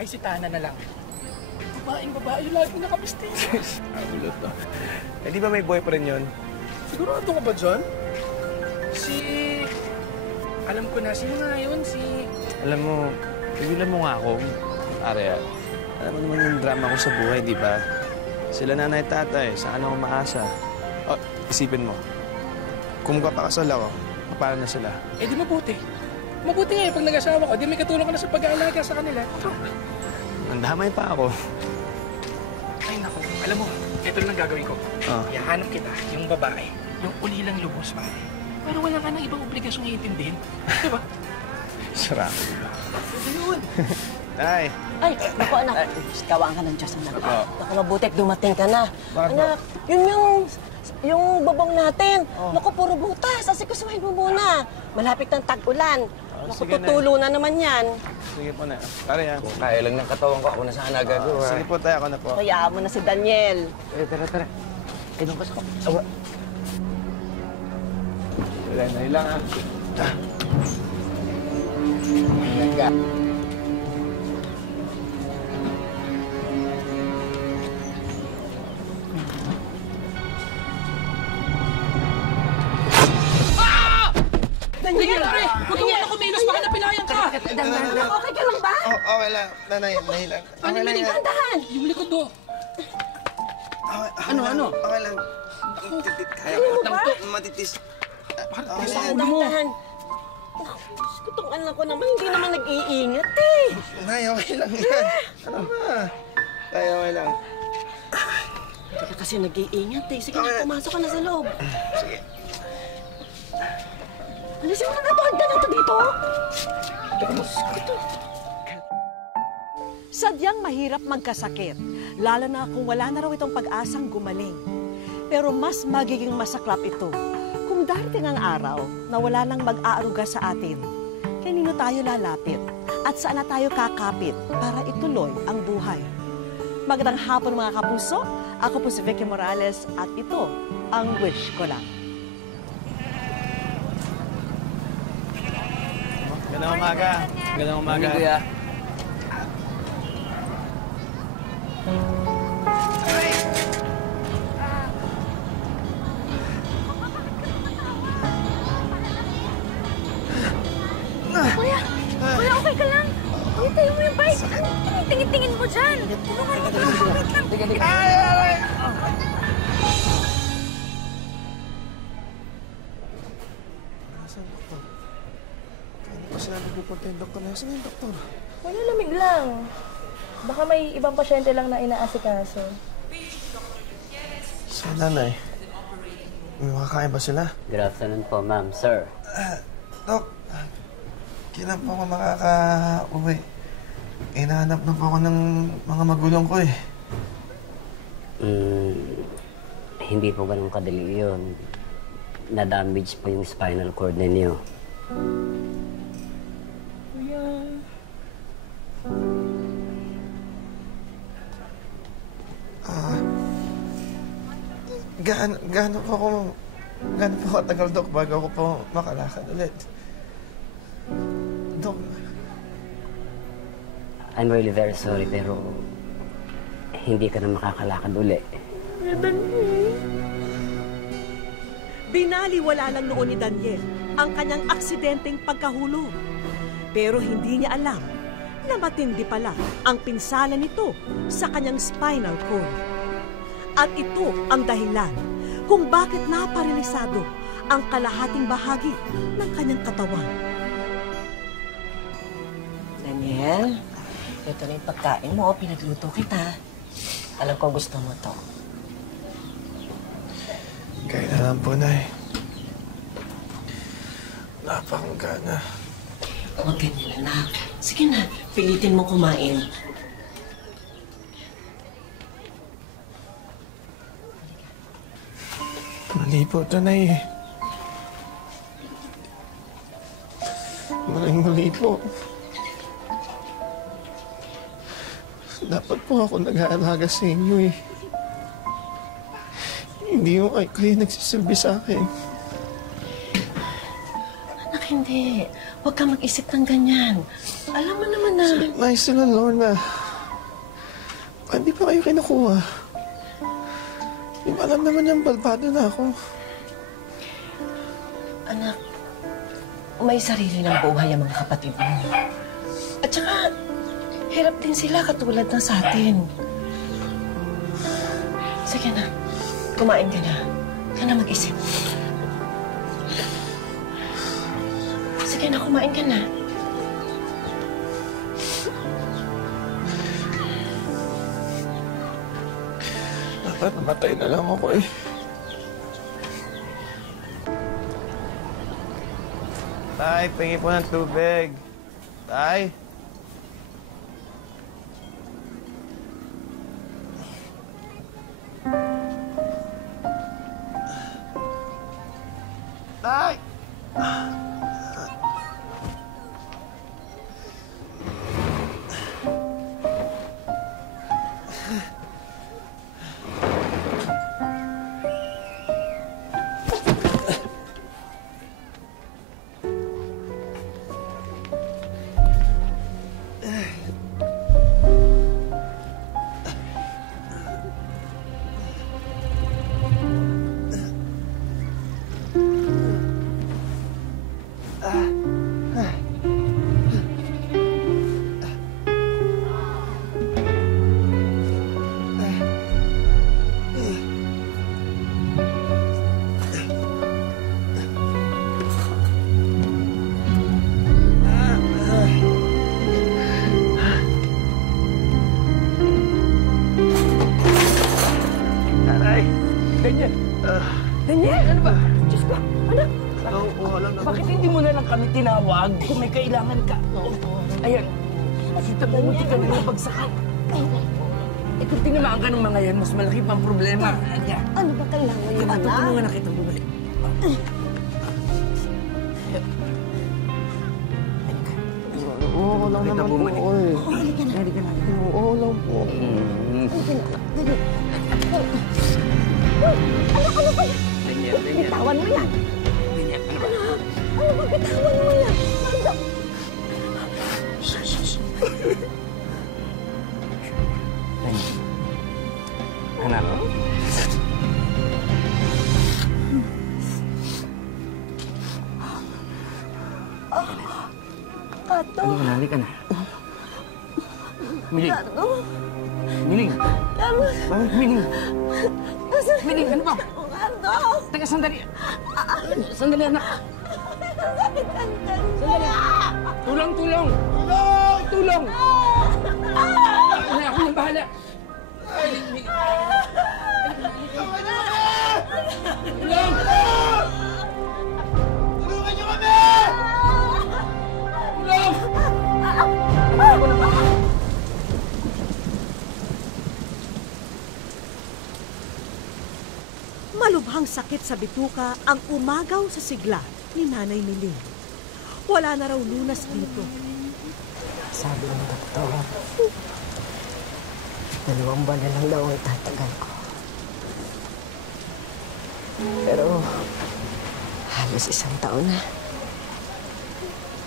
Ay, si Tana na lang. Babaeng babae, lagi nakapistis. Agulot to. Eh, di ba may boyfriend yun? Sigurado ka ba dyan? Alam ko na, sino nga yun? Alam mo, tigilan mo nga ako, Arya. Alam mo naman yung drama ko sa buhay, di ba? Sila nanay tatay, saan ako maasa? O, isipin mo. Kung magpapakasal ako, paano na sila? Eh, di mabuti. Mabuti nga pag nag-asawa ko, di may katulong ka na sa pag-aalaga sa kanila. Nandamay pa ako. Ay, naku. Alam mo, ito lang gagawin ko. Ihanap kita, yung babae, yung ulilang lubos, pare. Pero wala ka nang ibang obligasyong iintindihin. Di ba? Sarap. Ito yun. Tay. Ay, naku anak. Kawaan ka ng Diyos, anak. Naku, mabuti, dumating ka na. Bakit anak, yun yung babong natin. Naku, puro butas. Asikusuhin mo muna. Malapit ng tag-ulan. Naku, tutulo na naman yan. Sige po na. Arya. Kaya lang ng katawan ko. Ako na sana gagawa. Sige po tayo, ako na po. Kayaan mo na si Daniel. Tara. Doon ka sa ko. Awa. Wala lang ha. Nagka. Daniel, pare! Huwag ka muna kumilos, baka napilayan ka! Okay ka lang ba? Okay lang. Nanay, nahilang. Okay lang yan. Dahan! Yung likod mo. Ano? Okay lang. Kaya ko. Matitis. Dahan. Ko tong anak ko naman, hindi naman nag-iingat eh. Nay, okay lang yan. Ano ba? Tay, okay lang. Hindi ka kasi nag-iingat eh. Sige na, pumasok ka na sa loob. Sige. Alisin mo na nga ito. Hagdan na ito dito. Sadyang mahirap magkasakit, lalo na kung wala na raw itong pag-asang gumaling. Pero mas magiging masaklap ito kung darating ang araw na wala nang mag-aaruga sa atin. Kanino tayo lalapit at saan na tayo kakapit para ituloy ang buhay? Magandang hapon mga kapuso, ako po si Vicky Morales at ito ang Wish Ko Lang. Gandang umaga. Gandang umaga. Kuya. Kuya, okay ka lang? Hintayin mo yung bike. Anong tingin-tingin mo dyan? Tulungan mo lang. Wait lang. Nasaan yung doktor? Kaya ko sinabi pupunta yung doktor. Nasaan yung doktor? Wala, lamig lang. Baka may ibang pasyente lang na inaasikaso. Sa nanay. May makakain ba sila? Good afternoon po, ma'am. Sir. Dok, kailan po ako makaka-uwi? Hinahanap na po ako ng mga magulang ko eh. Hindi po ganun kadali yun. Na-damage po yung spinal cord ninyo. Kuya. Gaano po katagal, Dok, bago ako po makalakad ulit? Dok. I'm really very sorry, pero hindi ka na makakalakad uli. Binaliwala lang noon ni Daniel ang kanyang aksidenteng pagkahulog. Pero hindi niya alam na matindi pala ang pinsala nito sa kanyang spinal cord. At ito ang dahilan kung bakit naparilisado ang kalahating bahagi ng kanyang katawan. Daniel, ito na yung pagkain mo. Pinagluto kita. Alam ko gusto mo to. Kaya na lang po, Nay. Napanggana. Huwag ganyan, anak. Sige na, pilitin mo kumain. Mali po ito, Nay. Mali po. Dapat po ako nag-aalaga sa inyo eh. Hindi mo kayo nagsisilbi sa akin. Anak, hindi. Huwag ka mag-isip ng ganyan. Alam mo naman na... Nice sila, Lorna. Ba't di pa kayo kinukuha? Di ba alam naman yung balbado na ako? Anak, may sarili ng buhay ang mga kapatid mo. At saka, hirap din sila katulad ng sa atin. Sige na, kumain ka na. Ka na mag-isip. Sige na, kumain ka na. Dapat namatay na lang ako eh. Tay, pingi po ng tubig. Tay? Tay! Daniel! Ano ba? Diyos ko, anak! Bakit hindi mo na lang kami tinawag kung may kailangan ka? Ayan, kita mo, munti ka na bagsakan. Eh, kung tinamaan ka ng mga yan, mas malaki pang problema. Ayan. Ano ba kailangan yun, Diba, anak? tutulungan na kitang bumalik. Oo lang Kita naman bumalik. po eh. Halika na. Halika na. Oo lang po. Halika na, anak. Dali. Anak, ano ba yan? Ganyan, ganyan. Bitawan mo yan. Ganyan, ano ba? Ano ba, bitawan mo yan? Ano? Anak. Kato. Halika na. Miling. Kato. Miling. Miling. Miling, ano ba? Kato. Teka, sandali. Sandali, anak. Sandali. Tulong, tulong. Tulong! Ako nang bahala. Tulong! Tulungan niyo kami! Tulong! Malubhang sakit sa bituka ang umagaw sa sigla ni Nanay Miling. Wala na raw lunas dito. Sabi ng doktor, 2 buwan na lang daw ang itatagal ko. Pero halos 1 taon na.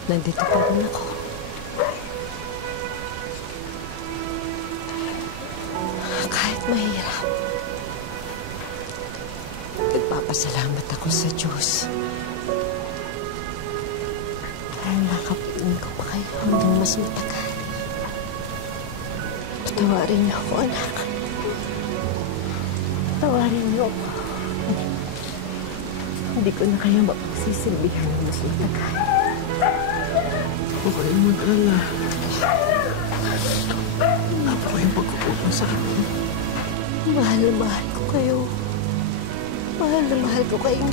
Nandito pa rin ako. Kahit mahirap, nagpapasalamat ako sa Diyos. Dahil nakapiling ko pa kayo hanggang mas matagal. Patawarin niyo ako, anak. Patawarin niyo ako. Hindi ko na kayo mapagsisilbihan ng mas matagal. Huwag kayong mag-alala. Napaka yung pagkukulang sa akin. Mahal na mahal ko kayo. Mahal na mahal ko kayo.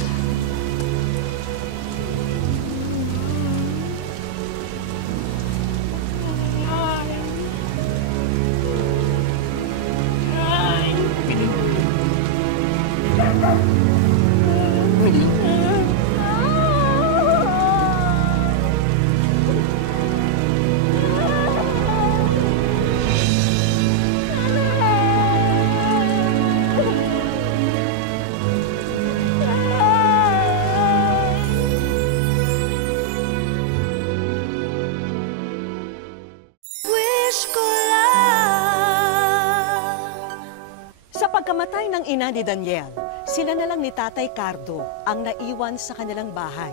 pagkamatay ng ina ni Daniel, sila na lang ni Tatay Cardo ang naiwan sa kanilang bahay.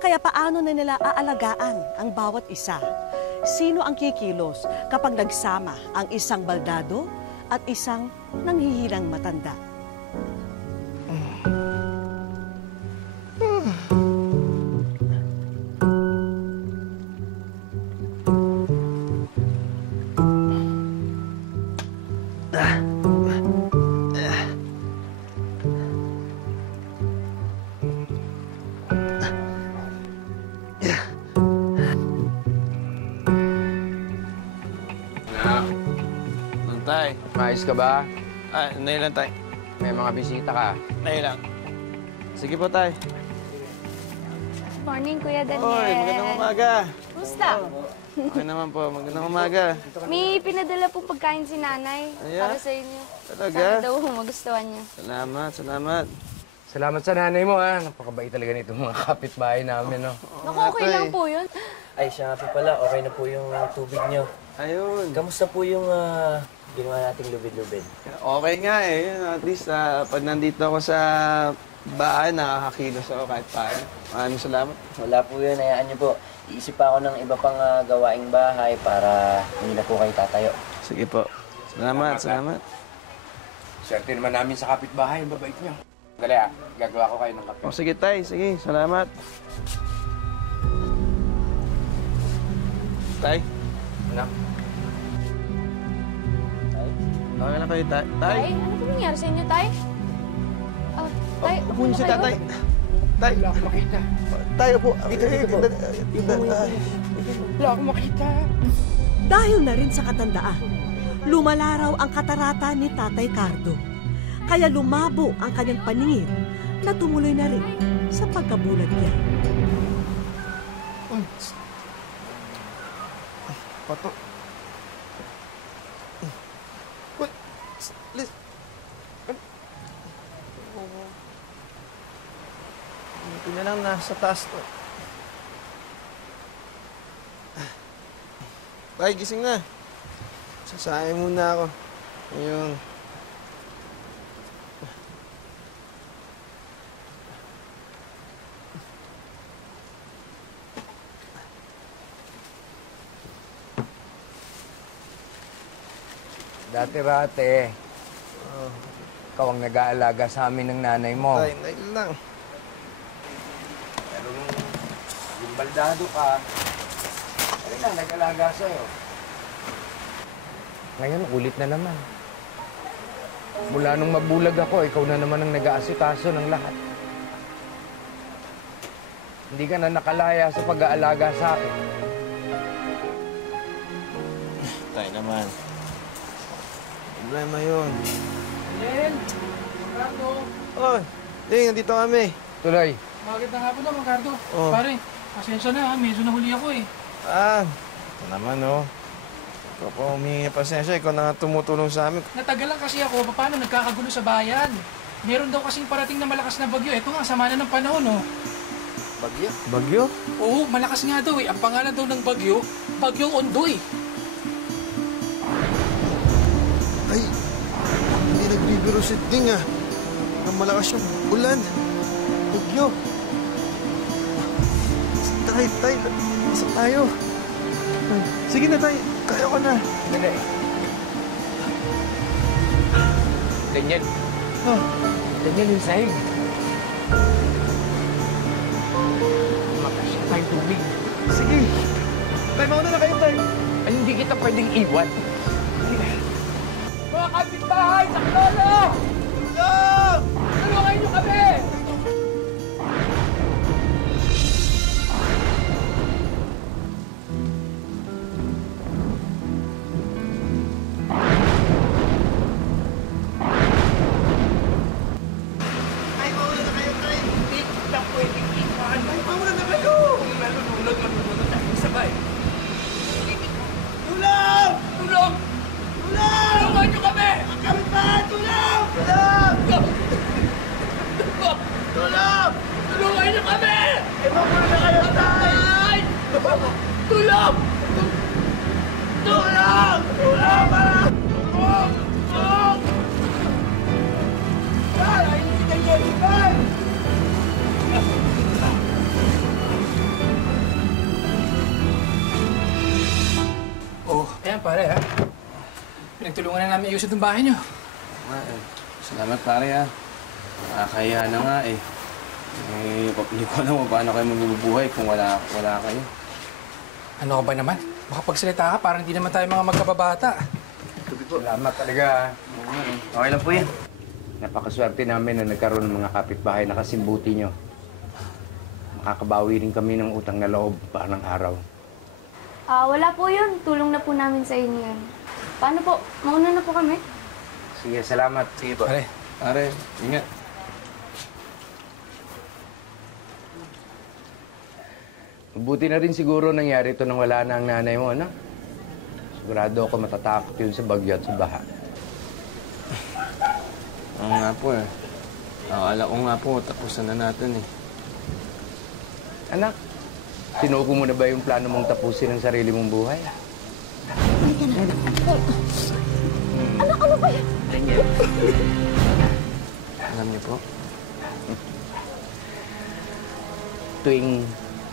Kaya paano na nila aalagaan ang bawat isa? Sino ang kikilos kapag nagsama ang isang baldado at isang nanghihinang matanda? Tay. Maayos ka ba? Nay lang, Tay. May mga bisita ka. Nay lang. Sige po, Tay. Morning, Kuya Daniel. Oy, magandang umaga. Kumusta? Okay naman po, magandang umaga. May pinadala pong pagkain si nanay Ayan. para sa inyo. Talaga? Sana daw magustuhan niyo. Salamat, salamat. Salamat sa nanay mo, ha. Napakabait talaga nito mga kapitbahay namin, no? Naku, okay lang po yun. Ay, siya nga po pala, okay na po yung tubig nyo. Ayun. Kamusta po yung ginawa nating lubid-lubid? Okay nga eh. At least, pag nandito ako sa bahay, nakakakilos ako kahit paano. Maraming salamat. Wala po yun, hayaan nyo po. Iisip pa ako ng iba pang gawaing bahay para hindi na po kayo tatayo. Sige po. Salamat, salamat. Swerte naman namin sa kapitbahay. Babait nyo. Dali, ha. Gagawa ko kayo ng kape. O, sige, Tay. Sige, salamat. Tay? Anak. Okay na kayo, Tay? Tay, ano po nangyari sa inyo, Tay? Tay, Upo niyo si Tatay. Tay! Wala akong makita. Tay, upo. Dito po. Wala akong makita. Dahil na rin sa katandaan, lumalaraw ang katarata ni Tatay Cardo. Kaya lumabo ang kanyang paningin na tumuloy na rin sa pagkabulag niya. Pato. Wait. Buti na lang nasa taas to. Tay, gising na. Sasahin muna ako. Ayun. Dati-rate, ikaw ang nag-aalaga sa amin ng nanay mo. Tay, lang. Pero nung yung baldado ka, ano na, nag-alaga sa'yo. Ngayon, ulit na naman. Mula nung mabulag ako, ikaw na naman ang nag-aasikaso ng lahat. Hindi ka na nakalaya sa pag-aalaga sa akin. Tay naman. Problema yun. Len! Ricardo! Oy, Ding, nandito kami. Tuloy. Bakit na nga po na, Ricardo? Oh. Pare, pasensya na ha. Medyo nahuli ako eh. Ito naman, oh. Ikaw pa humingi pasensya. Ikaw na nga tumutulong sa amin. Natagalan kasi ako. Paano nagkakagulo sa bayan? Meron daw kasing parating na malakas na bagyo. Ito nga, sama na ng panahon, oh. Bagyo? Bagyo? Oo, malakas nga daw eh. Ang pangalan daw ng bagyo, Bagyong Ondoy. Ay, hindi nagbibiro si Ding, ah. Ang malakas yung ulan. Bagyo. Tay, isa tayo. Sige na, Tay. Kaya ko na. Dali. Daniel. Oh. Daniel, yung sahig. Makasya tayong tubig. Sige. Tay, mauna na kayo, Tay. Ay, hindi kita pwedeng iwan. Mga kapitbahay sa Klolo! Tulong! Tulungan niyo kami! Tay, mauna na kayo, Tay. Hindi kita pwedeng iwan. Tay, mauna na kayo. Malulunod tayo sabay. Tulong! Tulong! Tulong! Tulungan niyo kami! Kapitbahay, tulong! Tulong! Tulong! Tulungan niyo kami! Mauna na kayo, Tay! Tulong! Tulong! Tulong! Tulong! Tulong! pare, ha? Pinagtulungan na namin ayusin itong bahay niyo. Salamat, pare, ha. Nakakaya na nga, eh. Hindi ko alam kung paano kayo mabubuhay kung wala kayo. Ano ka ba naman? Baka pagsalita ka, parang hindi naman tayo mga magkababata. Salamat talaga. Okay lang po yan. Napakaswerte namin na nagkaroon ng mga kapitbahay na kasimbuti nyo. Makakabawi rin kami ng utang na loob pa ng araw. Wala po yun. Tulong na po namin sa inyo yan. Paano po? Mauna na po kami? Sige, salamat. Sige po. Pare, ingat. Mabuti na rin siguro nangyari ito nang wala na ang nanay mo, ano? Sigurado ako matatakot yun sa bagyo at sa baha. Oo nga po, eh. Akala ko nga po, tapusan na natin, eh. Anak, sinuko mo na ba yung plano mong tapusin ang sarili mong buhay? Anak, ano ba yan? Alam niyo po? Tuwing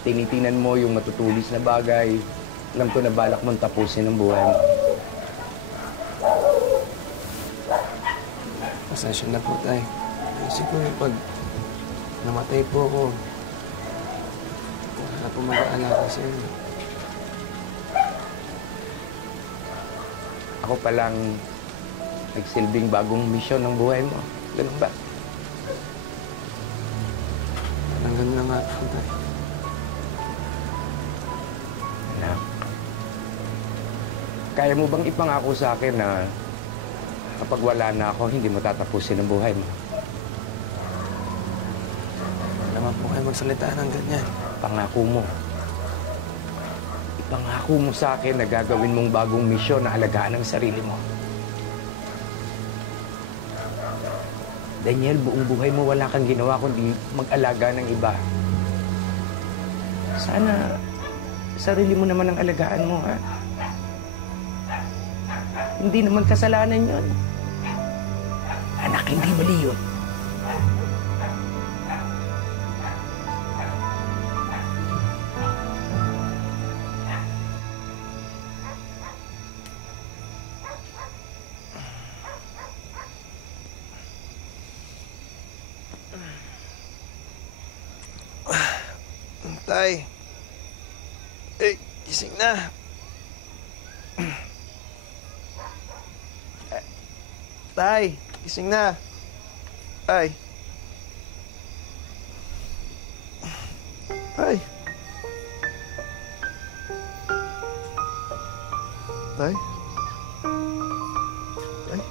tinitingnan mo yung matutulis na bagay, alam ko na balak mong tapusin ang buhay mo. Pasensya na po, tay. Kasi po pag namatay po ako, wala po mag-aalala sa inyo. Ako palang nagsilbing bagong misyon ng buhay mo. Ganun ba? Parang ganun na nga po, tay. Anak, kaya mo bang ipangako sa akin na kapag wala na ako, hindi mo tatapusin ang buhay mo? Wala naman po kayo magsalita ng ganyan. Pangako mo. Ipangako mo sa akin na gagawin mong bagong misyon na alagaan ang sarili mo. Daniel, buong buhay mo wala kang ginawa kundi mag-alaga ng iba. Sana sarili mo naman ang alagaan mo, ha? Hindi naman kasalanan yun. Anak, hindi mali yun. Tay. Eh, gising na. Tay, gising na. Tay. Tay. Tay. Tay.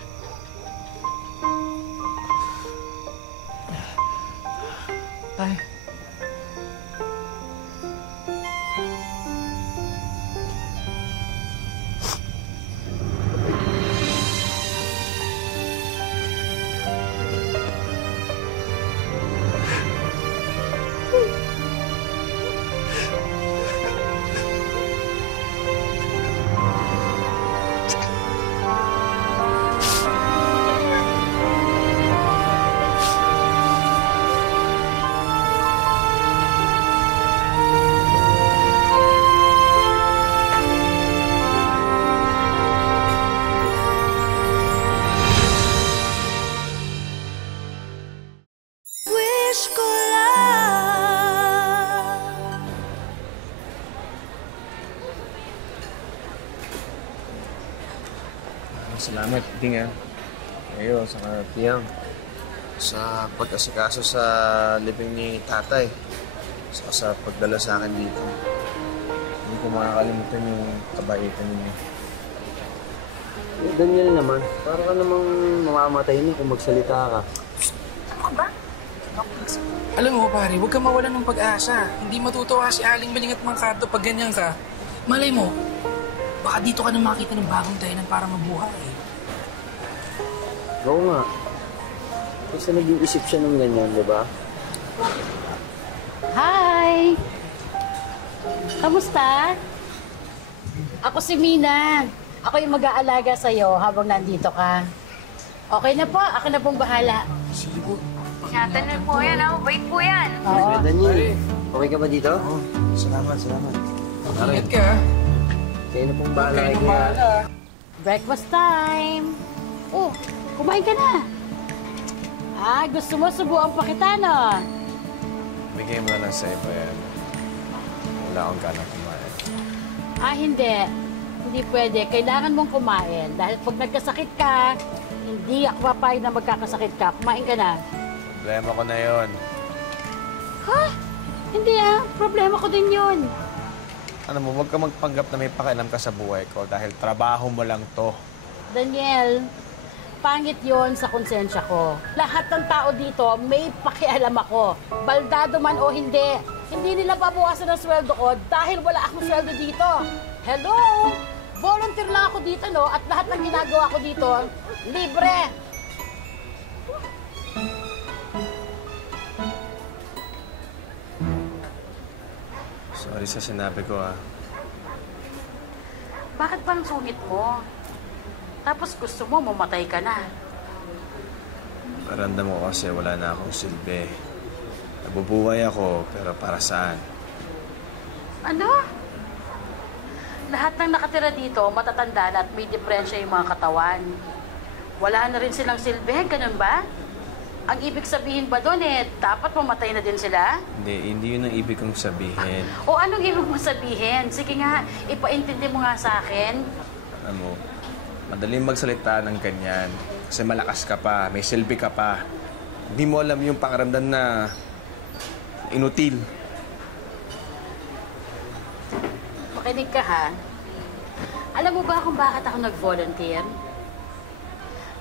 Tay. Salamat, Tinga. Kayo, sa Tiyang. Sa pag-asikaso sa libing ni tatay. Sa pagdala sa akin dito. Hindi ko makakalimutan yung kabaitan niyo. Daniel naman, parang ka namang mamamatay na kung magsalita ka. Ano ba? Alam mo, pare, huwag kang mawalan ng pag-asa. Hindi matutuwa si Aling Maling at Mangkardo pag ganyan ka. Malay mo, baka dito ka na makita ng bagong dahilan para mabuhay. Oo nga. Kasi nag-iisip siya ng ganyan, di ba? Hi! Kamusta? Ako si Mina. Ako yung mag-aalaga sa'yo habang nandito ka. Okay na po, ako na pong bahala. Sige po. Ingatan niyo po yan, ha? Wait po yan. Oo. Daniel, okay ka ba dito? Salamat. Ingat ka, ha? Kayo na pong bahala. Kayo na bahala. Breakfast time! Oh, kumain ka na. Gusto mo subuan pa kita, no? Bigay mo na lang sa iba yan. Wala akong ganang kumain. Hindi. Hindi pwede. Kailangan mong kumain. Dahil pag nagkasakit ka, hindi ako papayag na magkakasakit ka. Kumain ka na. Problema ko na yon. Ha? Hindi problema ko din yun. Ano mo, huwag ka magpanggap na may pakialam ka sa buhay ko dahil trabaho mo lang to. Daniel, pangit yon sa konsensya ko. Lahat ng tao dito, may pakialam ako. Baldado man o hindi. Hindi nila babawasan ang sweldo ko dahil wala akong sweldo dito. Hello? Volunteer lang ako dito, no? At lahat ng ginagawa ko dito, libre. Sorry sa sinabi ko, Bakit bang sungit mo? Tapos gusto mo, mamatay ka na. Paramdam ko kasi wala na akong silbi. Nabubuhay ako, pero para saan? Ano? Lahat ng nakatira dito, matatanda na at may depresya yung mga katawan. Wala na rin silang silbi, ganun ba? Ang ibig sabihin ba doon dapat mamatay na din sila? Hindi yun ang ibig kong sabihin. O anong ibig mong sabihin? Sige nga, ipaintindi mo nga sa akin. Alam mo, madaling magsalita ng ganyan. Kasi malakas ka pa, may silbi ka pa. Hindi mo alam yung pangaramdam na inutil. Makinig ka ha. Alam mo ba kung bakit ako nag-volunteer?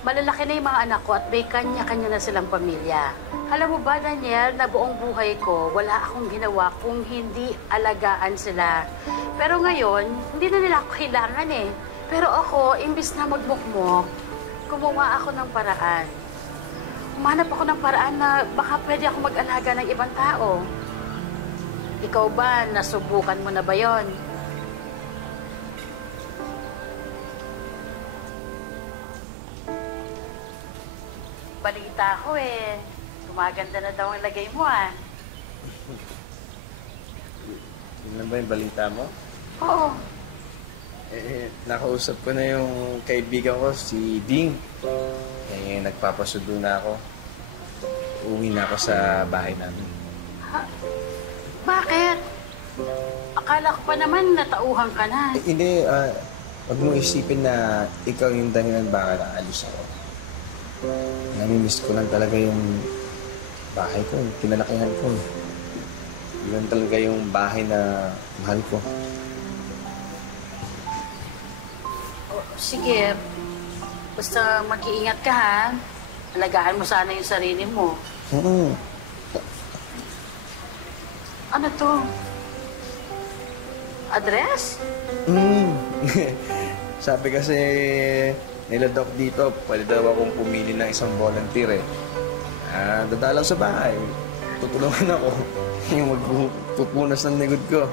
Malalaki na yung mga anak ko at may kanya-kanya na silang pamilya. Alam mo ba, Daniel, na buong buhay ko, wala akong ginawa kung hindi alagaan sila. Pero ngayon, hindi na nila ako kailangan Pero ako, imbis na magmukmok, gumawa ako ng paraan. Umanap ako ng paraan na baka pwede ako mag-alaga ng ibang tao. Ikaw ba, nasubukan mo na ba yon? Balita ko gumaganda na daw ang lagay mo Yun lang ba yung balita mo? Oo. Nakausap ko na yung kaibigan ko, si Ding. Nagpapasudo na ako. Uwi na ako sa bahay namin. Bakit? Akala ko pa naman natauhan ka na. Hindi, wag mo isipin na ikaw yung dahilan bakit naalis ako. Namimiss ko lang talaga yung bahay ko, yung kinalakihan ko. Yun talaga yung bahay na mahal ko. Sige, basta mag-iingat ka ha. Alagaan mo sana yung sarili mo. Ano to? Address? Sabi kasi nila Doc dito, pwede daw akong pumili ng isang volunteer dadalaw sa bahay. Tutulungan ako yung magpupunas ng negod ko.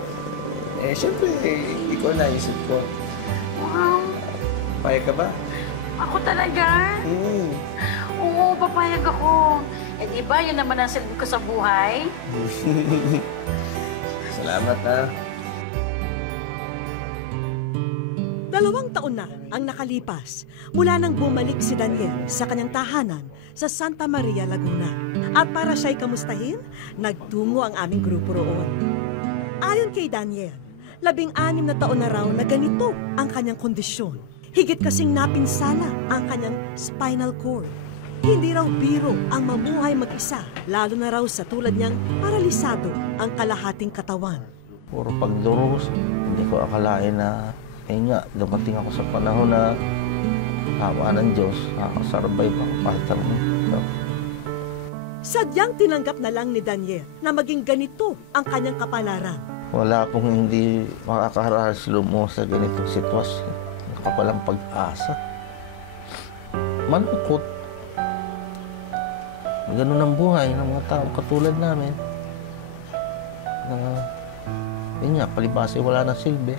Siyempre, ikaw na isip ko. Wow. Payag ka ba? Ako talaga? Oo, papayag ako. Di ba, yun naman ang silbi ko sa buhay? Salamat, ha? 2 taon na ang nakalipas mula nang bumalik si Daniel sa kanyang tahanan sa Santa Maria, Laguna. At para siya'y kamustahin, nagtungo ang aming grupo roon. Ayon kay Daniel, 16 na taon na raw na ganito ang kanyang kondisyon. Higit kasing napinsala ang kanyang spinal cord. Hindi raw biro ang mamuhay mag-isa, lalo na raw sa tulad niyang paralisado ang kalahating katawan. Puro pagdurugo, hindi ko akalain na dumating ako sa panahon na hawa ng Diyos, survive ako after mo. Sadyang tinanggap na lang ni Daniel na maging ganito ang kanyang kapalaran. Wala pong hindi makakaharaslo mo sa ganitong sitwasyon. Nakapalang pag-asa. Malungkot. Ganun ang buhay ng mga tao katulad namin. Palibasa wala na silbi.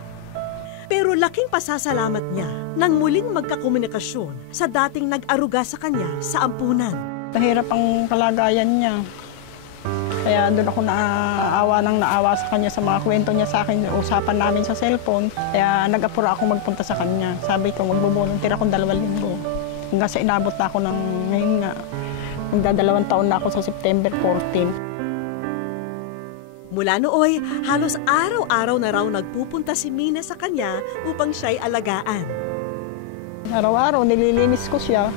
Pero laking pasasalamat niya nang muling magkakomunikasyon sa dating nag-aruga sa kanya sa ampunan. Mahirap ang kalagayan niya. Kaya doon ako naawa sa kanya sa mga kwento niya sa akin, usapan namin sa cellphone. Kaya nag-apura ako magpunta sa kanya. Sabi ko, magbubuluntir akong 2 linggo. Hanggang sa inabot na ako ng ngayon nga. Magdadalawang taon na ako sa September 14. Mula nooy, halos araw-araw na raw nagpupunta si Mina sa kanya upang siya'y alagaan. Araw-araw, nililinis ko siya.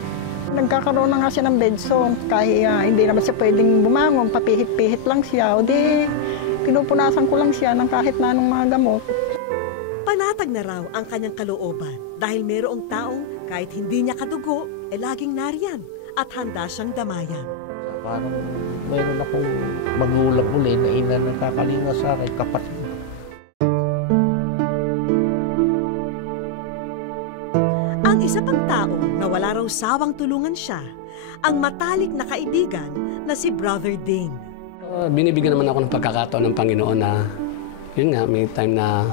Nagkakaroon na nga siya ng bedsore. Kahit hindi naman siya pwedeng bumangon, papihit-pihit lang siya. O di, pinupunasan ko lang siya ng kahit na anong mga gamot. Panatag na raw ang kanyang kalooban dahil mayroong taong kahit hindi niya kadugo, laging nariyan at handa siyang damayan. Parang mayroon akong magulang uli na ina nakakalinga sa akin, kapatid. Ang isa pang tao na wala raw sawang tulungan siya, ang matalik na kaibigan na si Brother Ding. Binibigyan naman ako ng pagkakataon ng Panginoon na yun nga, may time na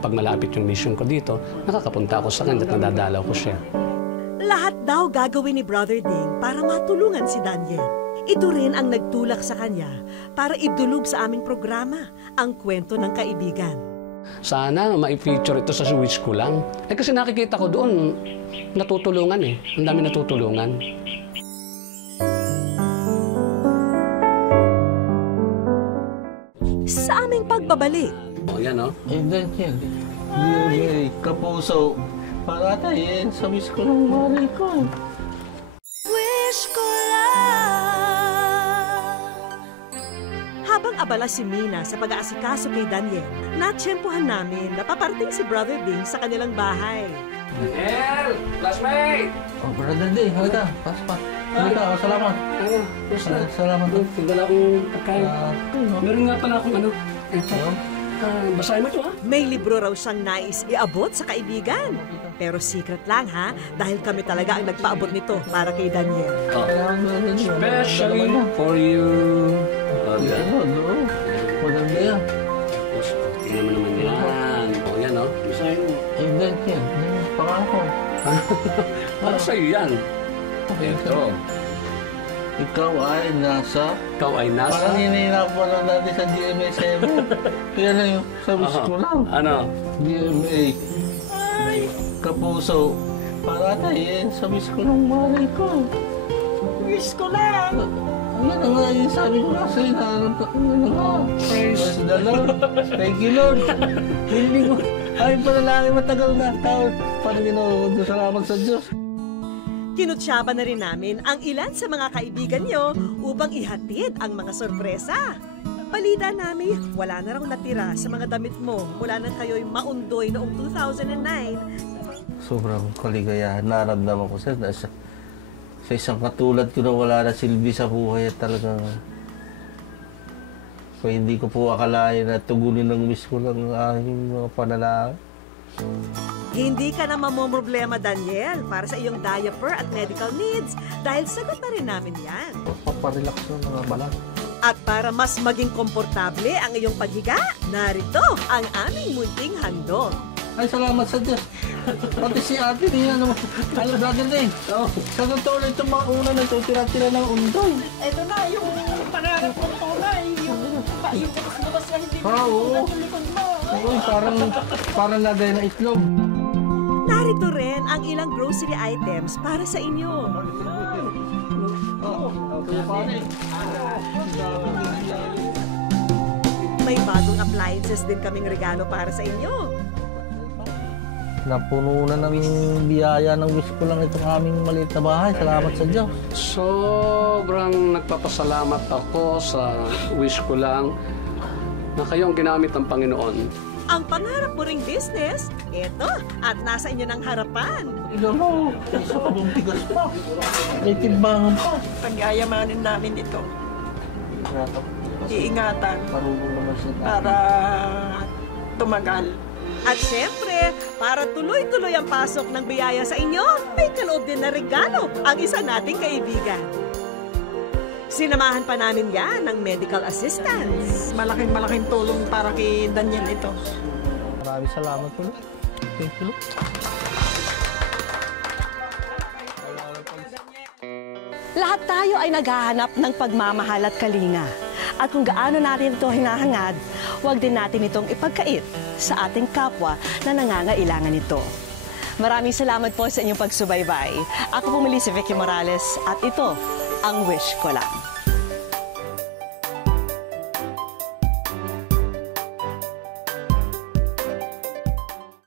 pag malapit yung mission ko dito, nakakapunta ako sa kanya at nadadalaw ko siya. Lahat daw gagawin ni Brother Ding para matulungan si Daniel. Ito rin ang nagtulak sa kanya para idulog sa aming programa ang kwento ng kaibigan. Sana ma-feature ito sa wish ko lang. Kasi nakikita ko doon, natutulungan eh. Ang dami natutulungan. Sa aming pagbabalik. Yan o. Daniel, kapuso. Para tayo sa wish ko ng malay ko. Wish ko lang. Habang abala si Mina sa pag-aasikaso kay Daniel, natsyempohan namin na paparating si Brother Ding sa kanilang bahay. Daniel! Classmate! Oh, Brother Ding, halika. Pasok pa. Halika, salamat. Salamat. Tigala akong pagkain. Meron nga pala akong basahin mo ito ha? May libro raw siyang nais iabot sa kaibigan. Pero secret lang ha, dahil kami talaga ang nagpaabot nito para kay Daniel. Especially for you. Maganda yan. Tingnan mo naman yan. O yan o. Basahin mo. Daniel, pangako. Para sa'yo yan. Ito. Ikaw ay nasa... Ikaw ay nasa... Parang hinihinapan na natin sa GMA7. Kaya na yung sabihin ko lang. Ano? GMA. Kapuso. Para tayo sa wish ko ng malay ko. Wish ko lang! Yan nga yung sabi ko nga sa'yo na praise the Lord. Thank you, Lord. Hindi ko... Ay, panalangin matagal na. Parang gano'n. Salamat sa Diyos. Kinutsyaba na rin namin ang ilan sa mga kaibigan nyo upang ihatid ang mga sorpresa. Balita namin, wala na raw natira sa mga damit mo mula nang kayo'y maundoy noong 2009. Sobrang kaligayahan. Naramdaman ko sa isang katulad ko na wala na silbi sa buhay at talagang hindi ko po akalain na tugunin ng wish ko ng aking mga panalangin. Hindi ka na mamomroblema, Daniel, para sa iyong diaper at medical needs dahil sagot na rin namin yan. Paparelax ng mga balat. At para mas maging komportable ang iyong paghiga, narito ang aming munting handog. Ay, salamat sa Diyos. Pati si ate niya, alam Brother Ding. Sa totoo lang itong mga una na ito, tira-tira ng undoy. Ito na, yung pangarap kong tunay. Yung labas na hindi ko oo. yung likod mo. Oo, parang lagay na itlog. Narito rin ang ilang grocery items para sa inyo. May bagong appliances din kaming regalo para sa inyo. Napuno na ng biyaya ng wish ko lang itong aming maliit na bahay. Salamat sa Diyos. Sobrang nagpapasalamat ako sa wish ko lang na kayo ang ginamit ng Panginoon. Ang pangarap mo ring business, eto, at nasa inyo ng harapan. Ilo mo, isa pa bang tigas pa. May timbangan pa. Pag-ayamanin namin ito. Iingatan para tumagal. At syempre, para tuloy-tuloy ang pasok ng biyaya sa inyo, may kaloob din na regalo ang isa nating kaibigan. Sinamahan pa namin yan ng medical assistance. Malaking tulong para kay Daniel ito. Maraming salamat po. Thank you. Lahat tayo ay naghahanap ng pagmamahal at kalinga. At kung gaano natin ito hinahangad, huwag din natin itong ipagkait sa ating kapwa na nangangailangan nito. Maraming salamat po sa inyong pagsubaybay. Ako po muli si Vicky Morales at ito ang Wish Ko Lang.